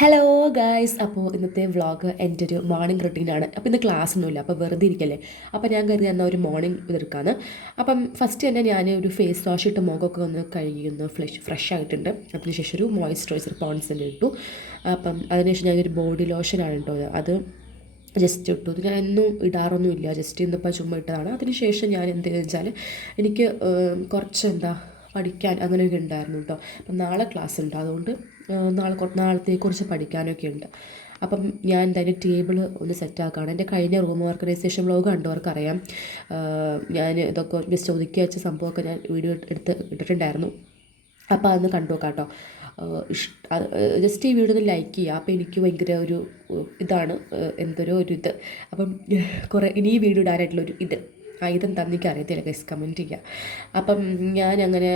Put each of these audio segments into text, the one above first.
Hello guys, അപ്പോൾ ഇന്നത്തെ vlog എൻ്റെ ഒരു മോർണിംഗ് റൊട്ടീനാണ്. അപ്പോൾ ഇന്ന് ക്ലാസ് ഒന്നുമില്ല, അപ്പോൾ വെറുതെ ഇരിക്കല്ലേ. അപ്പോൾ ഞാൻ കരുതി എന്നാൽ ഒരു മോർണിംഗ് ഇതെടുക്കാമെന്ന്. അപ്പം ഫസ്റ്റ് തന്നെ ഞാൻ ഒരു ഫേസ് വാഷ് ഇട്ട് മുഖമൊക്കെ ഒന്ന് കഴുകിയൊന്ന് ഫ്രഷ് ആയിട്ടുണ്ട്. അതിനുശേഷം ഒരു മോയ്സ്ചറൈസർ പോൺസിൻ്റെ ഇട്ടു. അപ്പം അതിനുശേഷം ഞാനൊരു ബോഡി ലോഷനാണ് കേട്ടോ, അത് ജസ്റ്റ് ഇട്ടു. ഇത് ഞാൻ എന്നും ഇടാറൊന്നുമില്ല, ജസ്റ്റ് ഇന്നിപ്പോൾ ചുമ്മാ ഇട്ടതാണ്. അതിനുശേഷം ഞാൻ എന്തെന്ന് വെച്ചാൽ എനിക്ക് കുറച്ച് പഠിക്കാൻ അങ്ങനെയൊക്കെ ഉണ്ടായിരുന്നു കേട്ടോ. അപ്പം നാളെ ക്ലാസ് ഉണ്ട്, അതുകൊണ്ട് നാളത്തെക്കുറിച്ച് പഠിക്കാനൊക്കെ ഉണ്ട്. അപ്പം ഞാൻ എന്തായാലും ടേബിൾ ഒന്ന് സെറ്റാക്കുകയാണ്. എൻ്റെ കഴിഞ്ഞ റൂം ഓർഗനൈസേഷൻ വ്ളോഗ് കണ്ടവർക്കറിയാം. ഞാൻ ഇതൊക്കെ ജസ്റ്റ് ഒതുക്കി വെച്ച സംഭവമൊക്കെ ഞാൻ വീഡിയോ എടുത്ത് ഇട്ടിട്ടുണ്ടായിരുന്നു. അപ്പോൾ അതൊന്ന് കണ്ടു നോക്കാം കേട്ടോ. ജസ്റ്റ് ഈ വീഡിയോ ഒന്ന് ലൈക്ക് ചെയ്യുക. അപ്പോൾ എനിക്ക് ഭയങ്കര ഒരു ഇതാണ്, എന്തൊരു ഒരു ഇത്. അപ്പം കുറേ ഇനി ഈ വീഡിയോ ഇടാനായിട്ടുള്ളൊരു ഇതെന്താണെന്ന് എനിക്ക് അറിയത്തില്ല ഗൈസ്, കമൻറ്റ് ചെയ്യുക. അപ്പം ഞാൻ അങ്ങനെ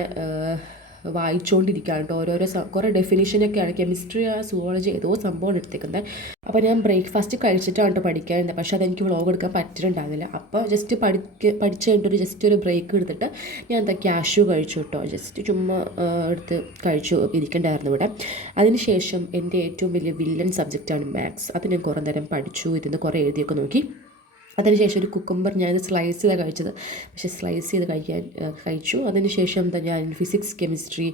വായിച്ചുകൊണ്ടിരിക്കുകയാണ് കേട്ടോ. ഓരോരോ കുറേ ഡെഫിനേഷനൊക്കെയാണ്, കെമിസ്ട്രി സുവോളജി ഏതോ സംഭവമാണ് എടുത്തേക്കുന്നത്. അപ്പോൾ ഞാൻ ബ്രേക്ക്ഫാസ്റ്റ് കഴിച്ചിട്ടാണ് കേട്ടോ പഠിക്കാറുണ്ട്, പക്ഷേ അതെനിക്ക് വ്ളോഗ് എടുക്കാൻ പറ്റിയിട്ടുണ്ടായിരുന്നില്ല. അപ്പോൾ ജസ്റ്റ് പഠിച്ച് കഴിഞ്ഞിട്ടൊരു ജസ്റ്റ് ഒരു ബ്രേക്ക് എടുത്തിട്ട് ഞാൻ ക്യാഷ്യൂ കഴിച്ചു കേട്ടോ. ജസ്റ്റ് ചുമ്മാ എടുത്ത് കഴിച്ചു ഇരിക്കണ്ടായിരുന്നു ഇവിടെ. അതിനുശേഷം എൻ്റെ ഏറ്റവും വലിയ വില്ലൻ സബ്ജക്റ്റാണ് മാത്സ്. അത് ഞാൻ കുറേ നേരം പഠിച്ചു, ഇതിന് കുറേ എഴുതിയൊക്കെ നോക്കി. അതിനുശേഷം ഒരു കുക്കുംബർ ഞാനത് സ്ലൈസ് ചെയ്താണ് കഴിച്ചത്, പക്ഷേ സ്ലൈസ് ചെയ്ത് കഴിച്ചു. അതിനുശേഷം ഞാൻ ഫിസിക്സ് കെമിസ്ട്രി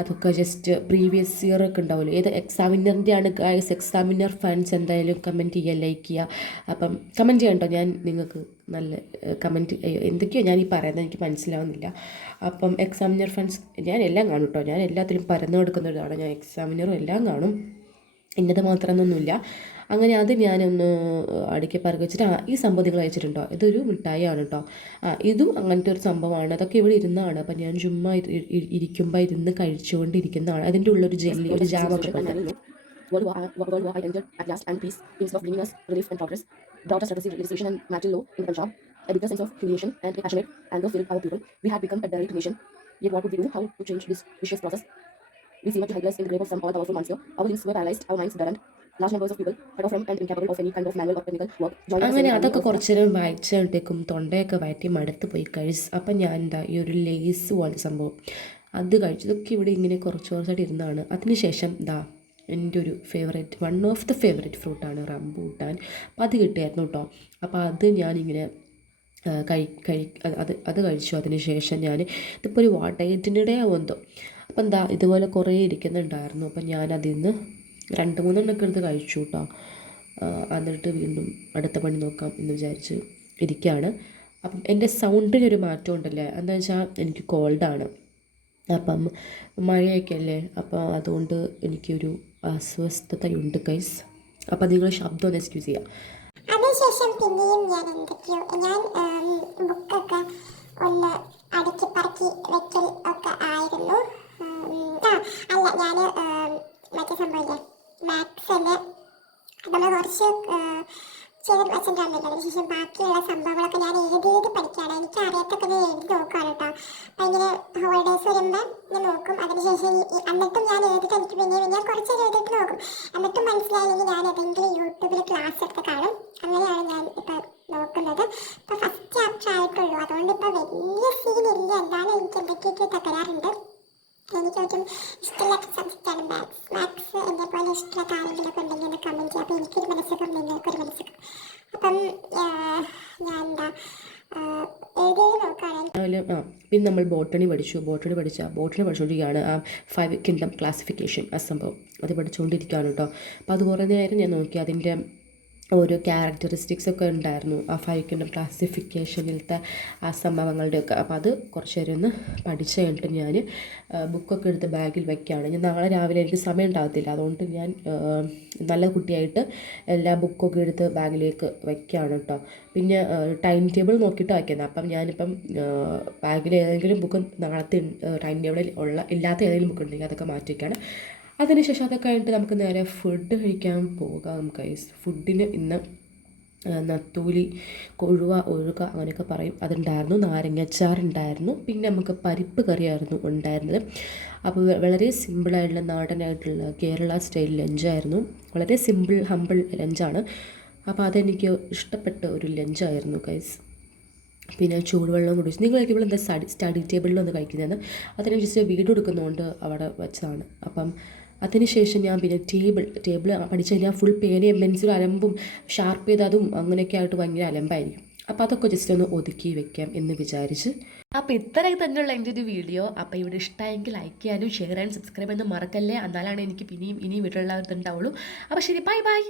അതൊക്കെ ജസ്റ്റ് പ്രീവിയസ് ഇയർ ഒക്കെ ഉണ്ടാവുമല്ലോ, ഏത് എക്സാമിനറിൻ്റെ ആണ് ഗൈസ്. എക്സാമിനർ ഫാൻസ് എന്തായാലും കമൻറ്റ് ചെയ്യുക, ലൈക്ക് ചെയ്യുക. അപ്പം കമൻറ്റ് ചെയ്യാം കേട്ടോ. ഞാൻ നിങ്ങൾക്ക് നല്ല കമൻറ്റ് എന്തൊക്കെയോ ഞാൻ ഈ പറയുന്നത് എനിക്ക് മനസ്സിലാവുന്നില്ല. അപ്പം എക്സാമിനർ ഫാൻസ് ഞാൻ എല്ലാം കാണും കേട്ടോ. ഞാൻ എല്ലാത്തിലും പരന്നു കൊടുക്കുന്നതാണ്. ഞാൻ എക്സാമിനറും എല്ലാം കാണും, ഇന്നത് മാത്രമൊന്നുമില്ല. അങ്ങനെ അത് ഞാനൊന്ന് അടുക്കി പറക്കി വെച്ചിട്ട് ഈ സംഭവം നിങ്ങൾ അയച്ചിട്ടുണ്ടോ, ഇതൊരു മിഠായിയാണ് കേട്ടോ. ഇതും അങ്ങനത്തെ ഒരു സംഭവമാണ്. അതൊക്കെ ഇവിടെ ഇരുന്നാണ്. അപ്പം ഞാൻ ചുമ്മാ ഇരിക്കുമ്പോൾ ഇരുന്ന് കഴിച്ചുകൊണ്ടിരിക്കുന്നതാണ്. അതിൻ്റെ ഉള്ളൊരു ജെല്ലി, ഒരു ജാമൊക്കെ ഉണ്ട്. World War I ended at last, and peace instead of bringing us relief and progress, brought us strategy, legislation and martial law in Punjab. A bigger sense of humiliation and passionate anger filled our people. We had become a derelict nation. Yet what would we do? How to change this vicious process? We seemed to helpless in the grip of some all-powerful monster. Our limbs were paralyzed, our minds deadened. Large numbers of people, cut off from and incapable of any kind of manual or technical work, അങ്ങനെ അതൊക്കെ കുറച്ച് നേരം വായിച്ചപ്പോഴത്തേക്കും തൊണ്ടയൊക്കെ വയറ്റി മടുത്ത് പോയി കഴിച്ച്. അപ്പം ഞാൻ ഈ ഒരു ലേസ് പോലെ സംഭവം അത് കഴിച്ചു. ഇതൊക്കെ ഇവിടെ ഇങ്ങനെ കുറച്ചായിട്ട് ഇരുന്നതാണ്. അതിനുശേഷം എൻ്റെ ഒരു favourite, one of the favourite ഫ്രൂട്ടാണ് റംബൂട്ടാൻ. അപ്പോൾ അത് കിട്ടിയായിരുന്നു കേട്ടോ. അപ്പോൾ അത് ഞാനിങ്ങനെ അത് കഴിച്ചു. അതിനുശേഷം ഞാൻ ഇതിപ്പോൾ ഒരു വാട്ടേറ്റിനിടെ ആവുമെന്തോ. അപ്പം ഇതുപോലെ കുറേ ഇരിക്കുന്നുണ്ടായിരുന്നു. അപ്പം ഞാനതിൽ നിന്ന് 2-3 എടുത്ത് കഴിച്ചു കേട്ടോ. എന്നിട്ട് വീണ്ടും അടുത്ത പണി നോക്കാം എന്ന് വിചാരിച്ച് ഇരിക്കുകയാണ്. അപ്പം എൻ്റെ സൗണ്ടിനൊരു മാറ്റം ഉണ്ടല്ലേ, എന്താണെന്ന് വെച്ചാൽ എനിക്ക് കോൾഡാണ്. അപ്പം മഴയൊക്കെ അല്ലേ, അപ്പോൾ അതുകൊണ്ട് എനിക്കൊരു അസ്വസ്ഥതയുണ്ട് ഗൈസ്. അപ്പം നിങ്ങൾ ശബ്ദം ഒന്ന് എക്സ്ക്യൂസ് ചെയ്യാം. അതിനുശേഷം പിന്നെയും ഞാൻ ബുക്കൊക്കെ ഒന്ന് അടുക്കി പറക്കി വെക്കൽ ഒക്കെ ആയിരുന്നു. അല്ല, ഞാൻ മറ്റേ സംഭവമില്ലേ മാത്സിൻ്റെ നമ്മൾ കുറച്ച് ചെയ്ത് വെച്ചിട്ടുണ്ടായിരുന്നില്ല. അതിനുശേഷം ബാക്കിയുള്ള സംഭവങ്ങളൊക്കെ ഞാൻ എഴുതി പഠിക്കുകയാണ്. എനിക്ക് അറിയാത്തൊക്കെ ഞാൻ എഴുതി നോക്കുകയാണ് കേട്ടോ. അപ്പം ഇങ്ങനെ ഹോളിഡേയ്സ് വരുമ്പോൾ ഞാൻ നോക്കും. അതിനുശേഷം എന്നിട്ടും ഞാൻ എഴുതിയിട്ട് എനിക്ക് പിന്നെ കുറച്ച് എഴുതിയിട്ട് നോക്കും. എന്നിട്ടും മനസ്സിലായില്ലെങ്കിൽ ഞാൻ ഏതെങ്കിലും യൂട്യൂബിൽ ക്ലാസ് എടുത്ത് കാണും. അങ്ങനെയാണ് ഞാൻ ഇപ്പം നോക്കുന്നത്. ഇപ്പം ഫസ്റ്റ് ചാപ്റ്റർ ആയിട്ടുള്ളൂ, അതുകൊണ്ട് ഇപ്പോൾ വലിയ സീനില്ല. എന്നാലും എനിക്ക് എന്തൊക്കെയൊക്കെ തകരാറുണ്ട്. എനിക്ക് ഏറ്റവും ഇഷ്ടമില്ലാത്ത സബ്ജക്റ്റാണ് മാത്സ്. എന്നെ പോലെ ഇഷ്ടമുള്ള കാര്യങ്ങളൊക്കെ ഉണ്ടെങ്കിൽ ഒന്ന് കമൻറ്റ് ചെയ്യാം. അപ്പോൾ എനിക്കൊരു മനസ്സുഖം, നിങ്ങൾക്കൊരു മനസ്സുഖം. അപ്പം ഞാൻ എഴുതി നോക്കുകയാണെങ്കിൽ പിന്നെ നമ്മൾ ബോട്ടണി പഠിച്ചുകൊണ്ടിരിക്കുകയാണ്. 5 കിങ്ഡം ക്ലാസിഫിക്കേഷൻ ആ സംഭവം അത് പഠിച്ചുകൊണ്ടിരിക്കുകയാണ് കേട്ടോ. അപ്പോൾ അത് കുറേ നേരം ഞാൻ നോക്കി. അതിൻ്റെ ഓരോ ക്യാരക്ടറിസ്റ്റിക്സ് ഒക്കെ ഉണ്ടായിരുന്നു ആ 5 കിങ്ഡം ക്ലാസിഫിക്കേഷനിലത്തെ ആ സംഭവങ്ങളുടെയൊക്കെ. അപ്പോൾ അത് കുറച്ച് നേരം ഒന്ന് പഠിച്ച് കഴിഞ്ഞിട്ട് ഞാൻ ബുക്കൊക്കെ എടുത്ത് ബാഗിൽ വയ്ക്കുകയാണ്. ഞാൻ നാളെ രാവിലെ എനിക്ക് സമയം ഉണ്ടാകത്തില്ല, അതുകൊണ്ട് ഞാൻ നല്ല കുട്ടിയായിട്ട് എല്ലാ ബുക്കൊക്കെ എടുത്ത് ബാഗിലേക്ക് വയ്ക്കുകയാണ് കേട്ടോ. പിന്നെ ടൈം ടേബിൾ നോക്കിയിട്ട് വയ്ക്കുന്നത്. അപ്പം ഞാനിപ്പം ബാഗിൽ ഏതെങ്കിലും ബുക്ക് നാളത്തെ ടൈം ടേബിളിൽ ഇല്ലാത്ത ഏതെങ്കിലും ബുക്ക് ഉണ്ടെങ്കിൽ അതൊക്കെ മാറ്റി വയ്ക്കുകയാണ്. അതിനുശേഷം അതൊക്കെ കഴിഞ്ഞിട്ട് നമുക്ക് നേരെ ഫുഡ് കഴിക്കാൻ പോകാം ഗൈസ്. ഫുഡിന് ഇന്ന് നത്തൂലി, കൊഴുവ, ഒഴുക അങ്ങനെയൊക്കെ പറയും, അതുണ്ടായിരുന്നു. നാരങ്ങച്ചാറുണ്ടായിരുന്നു. പിന്നെ നമുക്ക് പരിപ്പ് കറിയായിരുന്നു ഉണ്ടായിരുന്നത്. അപ്പോൾ വളരെ സിമ്പിളായിട്ടുള്ള നാടനായിട്ടുള്ള കേരള സ്റ്റൈൽ ലഞ്ചായിരുന്നു. വളരെ സിമ്പിൾ ഹമ്പിൾ ലഞ്ചാണ്. അപ്പോൾ അതെനിക്ക് ഇഷ്ടപ്പെട്ട ഒരു ലഞ്ചായിരുന്നു ഗൈസ്. പിന്നെ ചൂടുവെള്ളം കുടിച്ചു. നിങ്ങളൊക്കെ ഇവിടെ എന്താ സ്റ്റഡി ടേബിളിൽ ഒന്ന് കഴിക്കുന്നതെന്ന് അതിന് ജസ്റ്റ് വീഡിയോ എടുക്കുന്നതുകൊണ്ട് അവിടെ വെച്ചതാണ്. അപ്പം അതിനുശേഷം ഞാൻ പിന്നെ ടേബിൾ പഠിച്ചു കഴിഞ്ഞാൽ ഫുൾ പേനയും പെൻസിലും അലമ്പും ഷാർപ്പ് ചെയ്തതും അങ്ങനെയൊക്കെ ആയിട്ട് ഭയങ്കര അലമ്പായിരിക്കും. അപ്പോൾ അതൊക്കെ ജസ്റ്റ് ഒന്ന് ഒതുക്കി വെക്കാം എന്ന് വിചാരിച്ച്. അപ്പോൾ ഇത്രയൊക്കെ തന്നെയുള്ള എൻ്റെ ഒരു വീഡിയോ. അപ്പോൾ ഇവിടെ ഇഷ്ടമായെങ്കിൽ ലൈക്ക് ചെയ്യാനും ഷെയർ ചെയ്യാനും സബ്സ്ക്രൈബ് ചെയ്യാനും മറക്കല്ലേ. എന്നാലാണ് എനിക്ക് ഇനിയും വീട്ടിലുള്ളവരുണ്ടാവുള്ളൂ. അപ്പോൾ ശരി, ബൈ ബൈ.